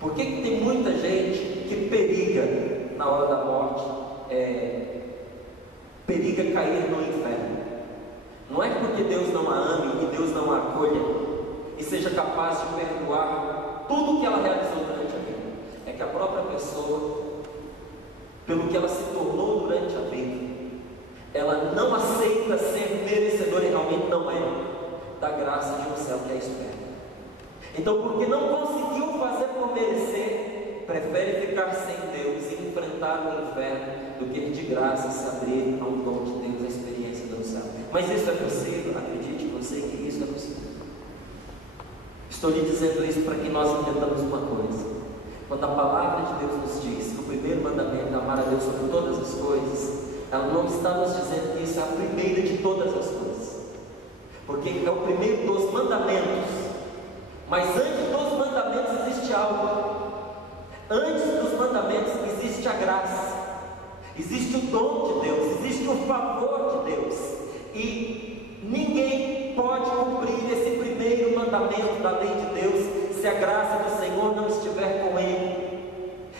Por que tem muita gente que periga na hora da morte, periga cair no inferno? Não é porque Deus não a ame e Deus não a acolha e seja capaz de perdoar tudo o que ela realizou durante a vida. É que a própria pessoa, pelo que ela se tornou durante a vida, ela não aceita ser merecedora, e realmente não é, da graça de um céu que é esperto. Então, porque não conseguiu fazer por merecer, prefere ficar sem Deus e enfrentar o inferno, do que de graça se abrir a um dom de Deus, a experiência do céu. Mas isso é possível? Acredite você que isso é possível. Estou lhe dizendo isso para que nós entendamos uma coisa. Quando a palavra de Deus nos diz que o primeiro mandamento é amar a Deus sobre todas as coisas, ela não está nos dizendo que isso é a primeira de todas as coisas, porque é o primeiro dos mandamentos. Mas antes dos mandamentos existe algo. Antes dos mandamentos existe a graça, existe o dom de Deus, existe o favor de Deus. E ninguém pode cumprir esse primeiro mandamento da lei de Deus se a graça do Senhor não estiver com ele.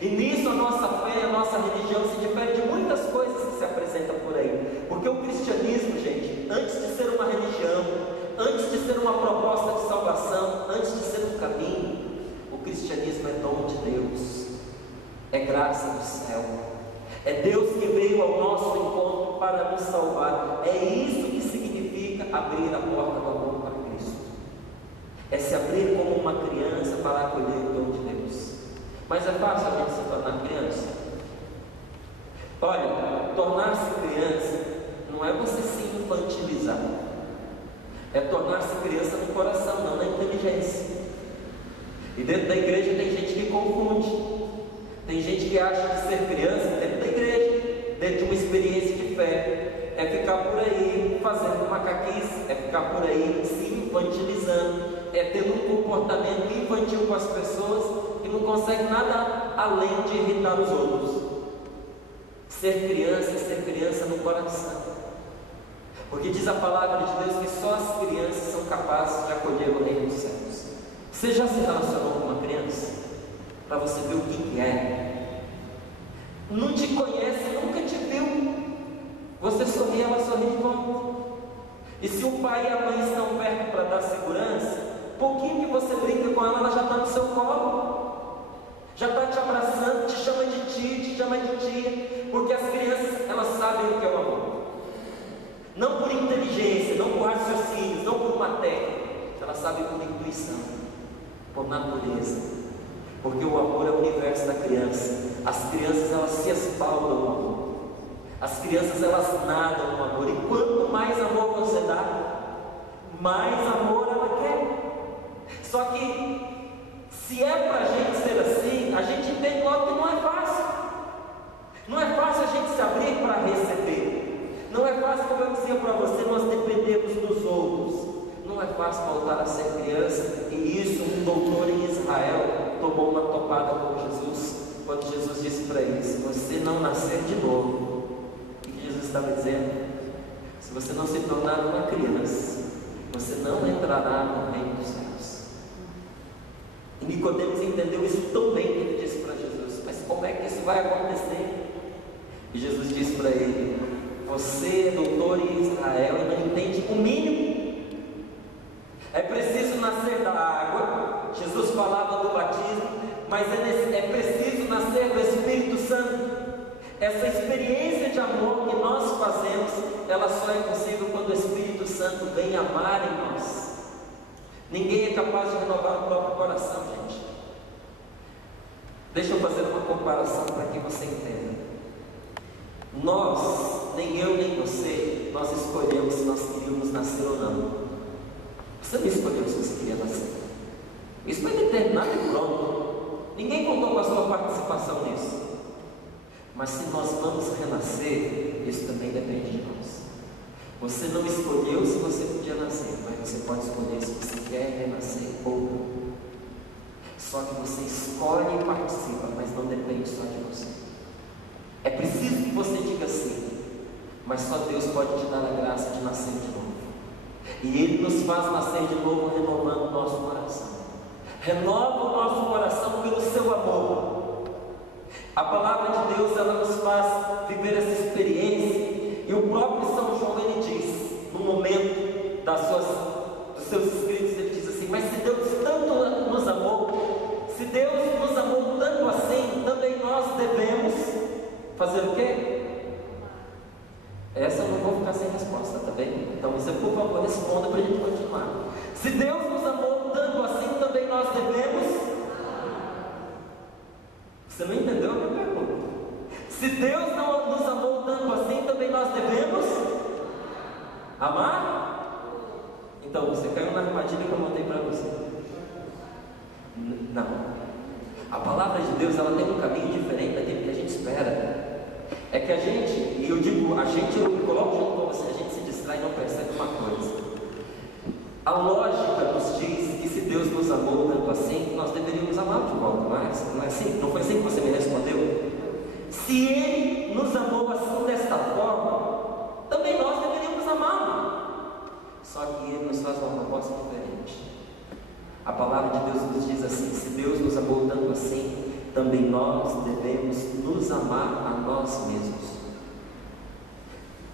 E nisso a nossa fé, a nossa religião se difere de muitas coisas que se apresentam por aí. Porque o cristianismo, gente, antes de ser uma religião, antes de ser uma proposta de salvação, antes de ser um caminho, o cristianismo é dom de Deus, é graça do céu, é Deus que veio ao nosso encontro para nos salvar. É isso que significa abrir a porta do amor para Cristo, é se abrir como uma criança para acolher o dom de Deus. Mas é fácil a gente se tornar criança? Olha, tornar-se criança não é você se infantilizar, é tornar-se criança no coração, não na inteligência. E dentro da igreja tem gente que confunde. Tem gente que acha que ser criança dentro da igreja, dentro de uma experiência de fé, é ficar por aí fazendo macaquice, é ficar por aí se infantilizando, é tendo um comportamento infantil com as pessoas e não consegue nada além de irritar os outros. Ser criança é ser criança no coração. Porque diz a palavra de Deus que só as crianças são capazes de acolher o reino dos céus. Você já se relacionou com uma criança? Para você ver o que é. Não te conhece, nunca te viu. Você sorri, ela sorri de volta. E se o pai e a mãe estão perto para dar segurança, pouquinho que você brinca com ela, ela já está no seu colo, já está te abraçando, te chama de tio, te chama de tia. Porque as crianças, elas sabem o que é o amor. Não por inteligência, não por raciocínios, não por uma técnica. Elas sabem por intuição, por natureza. Porque o amor é o universo da criança. As crianças, elas se espalham no amor. As crianças, elas nadam no amor. E quanto mais amor você dá, mais amor ela quer. Só que, se é para a gente ser assim, a gente entende logo que não é fácil. Não é fácil a gente se abrir para receber. Não é fácil, como eu dizia para você, nós dependemos dos outros. Não é fácil voltar a ser criança. E isso, um doutor em Israel tomou uma topada com Jesus, quando Jesus disse para ele: se você não nascer de novo, o que Jesus estava dizendo? Se você não se tornar uma criança, você não entrará no reino dos céus. E Nicodemos entendeu isso tão bem que ele disse para Jesus: mas como é que isso vai acontecer? E Jesus disse para ele: você é doutor em Israel e não entende o mínimo. É preciso nascer da água. Jesus falava do batismo, mas é preciso nascer do Espírito Santo. Essa experiência de amor que nós fazemos, ela só é possível quando o Espírito Santo vem amar em nós. Ninguém é capaz de renovar o próprio coração, gente. Deixa eu fazer uma comparação para que você entenda. Nós, nem eu nem você, nós escolhemos se nós queríamos nascer ou não. Você não escolheu se você queria nascer. Isso foi determinado e pronto. Ninguém contou com a sua participação nisso. Mas se nós vamos renascer, isso também depende de nós. Você não escolheu se você podia nascer, mas você pode escolher se você quer renascer ou não. Só que você escolhe e participa, mas não depende só de você. É preciso que você diga sim, mas só Deus pode te dar a graça de nascer de novo. E Ele nos faz nascer de novo, renovando o nosso coração. renova o nosso coração pelo seu amor. A palavra de Deus, ela nos faz viver essa experiência, e o próprio São João, ele diz, no momento dos seus escritos, ele diz assim: mas se Deus tanto nos amou, se Deus nos amou tanto assim, também nós devemos fazer o quê? Essa eu não vou ficar sem resposta, tá bem? Então você, por favor, responda para a gente continuar. Se Deus nos amou tanto assim, também nós devemos. Você não entendeu a minha pergunta? Se Deus não nos amou tanto assim, também nós devemos amar? Então você caiu na armadilha que eu montei para você. Não. A palavra de Deus, ela tem um caminho diferente daquele que a gente espera. É que a gente, e eu digo a gente, eu me coloco junto com você, a gente se distrai e não percebe uma coisa. A lógica nos diz que se Deus nos amou tanto assim, nós deveríamos amar de volta, não é assim? Não foi assim que você me respondeu? Se Ele nos amou assim, desta forma, também nós deveríamos amá-lo. Só que Ele nos faz uma proposta diferente. A palavra de Deus nos diz assim: se Deus nos amou tanto assim, também nós devemos nos amar a nós mesmos.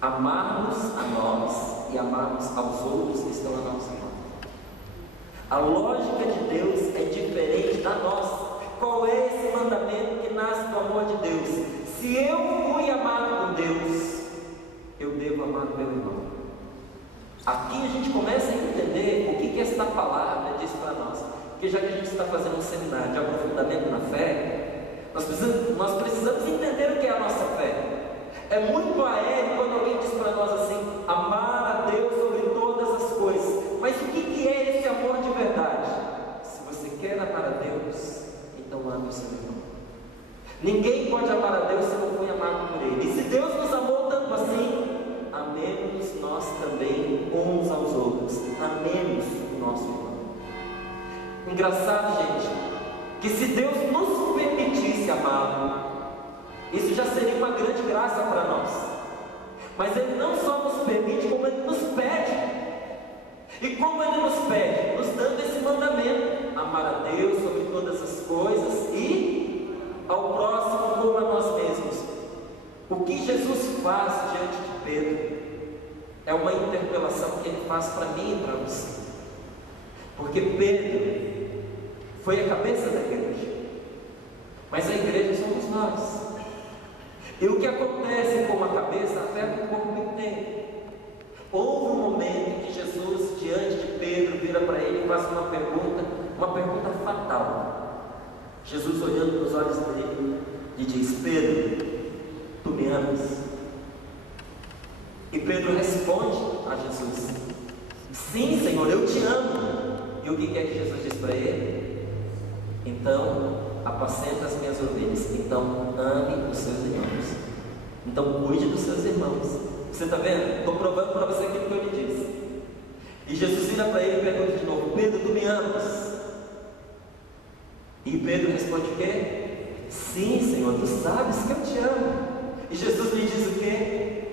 Amarmos a nós e amarmos aos outros que estão à nossa volta. A lógica de Deus é diferente da nossa. Qual é esse mandamento que nasce do amor de Deus? Se eu fui amado por Deus, eu devo amar o meu irmão. Aqui a gente começa a entender o que esta palavra diz para nós. Porque já que a gente está fazendo um seminário de aprofundamento na fé, nós precisamos entender o que é a nossa fé. É muito aéreo quando alguém diz para nós assim: amar a Deus sobre todas as coisas. Mas o que é esse amor de verdade? Se você quer amar a Deus, então ame o seu irmão. Ninguém pode amar a Deus se não foi amado por Ele. E se Deus nos amou tanto assim, amemos nós também uns aos outros. Amemos o nosso irmão. Engraçado, gente, que se Deus nos permitisse amá-lo, isso já seria uma grande graça para nós. Mas Ele não só nos permite, como Ele nos pede. E como Ele nos pede? Nos dando esse mandamento: amar a Deus sobre todas as coisas e ao próximo como a nós mesmos. O que Jesus faz diante de Pedro é uma interpelação que Ele faz para mim e para você. Porque Pedro foi a cabeça da igreja, mas a igreja somos nós. E o que acontece com a cabeça afeta o corpo inteiro. Houve um momento em que Jesus, diante de Pedro, vira para ele e faz uma pergunta fatal. Jesus, olhando nos olhos dele, lhe diz: Pedro, tu me amas? E Pedro responde a Jesus: sim, Senhor, eu te amo. E o que é que Jesus diz para ele? Então, apacenta as minhas ovelhas. Então, ame os seus irmãos. Então, cuide dos seus irmãos. Você está vendo? Estou provando para você aquilo que eu lhe disse. E Jesus vira para ele e pergunta de novo: Pedro, tu me amas? E Pedro responde o quê? Sim, Senhor, tu sabes que eu te amo. E Jesus lhe diz o quê?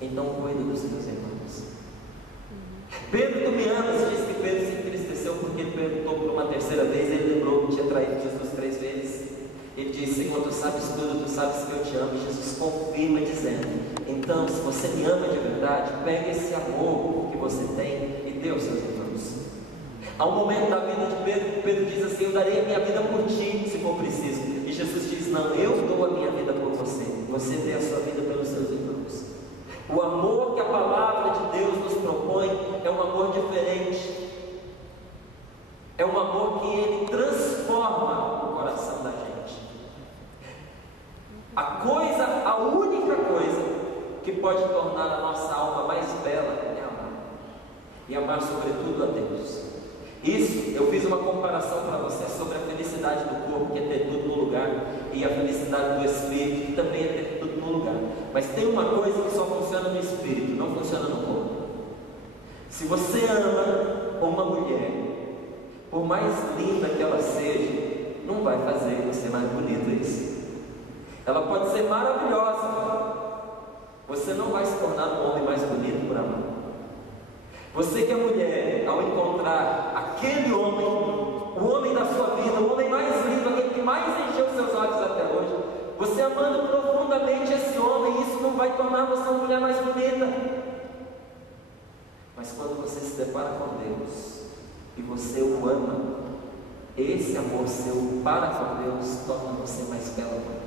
Então, cuide dos seus irmãos. Pedro, tu me amas? Diz que Pedro se entristeceu porque ele perguntou por uma terceira vez. Ele lembrou que tinha traído Jesus 3 vezes. Ele diz: Senhor, tu sabes tudo, tu sabes que eu te amo. E Jesus confirma dizendo: então, se você me ama de verdade, pega esse amor que você tem e dê aos seus irmãos. Há um momento da vida de Pedro, Pedro diz assim: eu darei a minha vida por ti, se for preciso. E Jesus diz: não, eu dou a minha vida por você. Você dê a sua vida pelos seus irmãos. O amor que a palavra de Deus nos propõe é um amor diferente. É um amor que Ele transforma o coração da gente. A única coisa que pode tornar a nossa alma mais bela é amar. E amar sobretudo a Deus. Isso, eu fiz uma comparação para você sobre a felicidade do corpo, que é ter tudo no lugar, e a felicidade do espírito, que também é ter tudo no lugar. Mas tem uma coisa que só funciona no espírito, não funciona no corpo. Se você ama uma mulher, por mais linda que ela seja, não vai fazer você mais bonito isso. Ela pode ser maravilhosa, você não vai se tornar um homem mais bonito por amar. Você que é mulher, ao encontrar aquele homem, o homem da sua vida, o homem mais lindo, aquele que mais encheu seus olhos até hoje, você amando profundamente esse homem, isso não vai tornar você uma mulher mais bonita. Mas quando você se depara com Deus e você o ama, esse amor seu para com Deus torna você mais bela.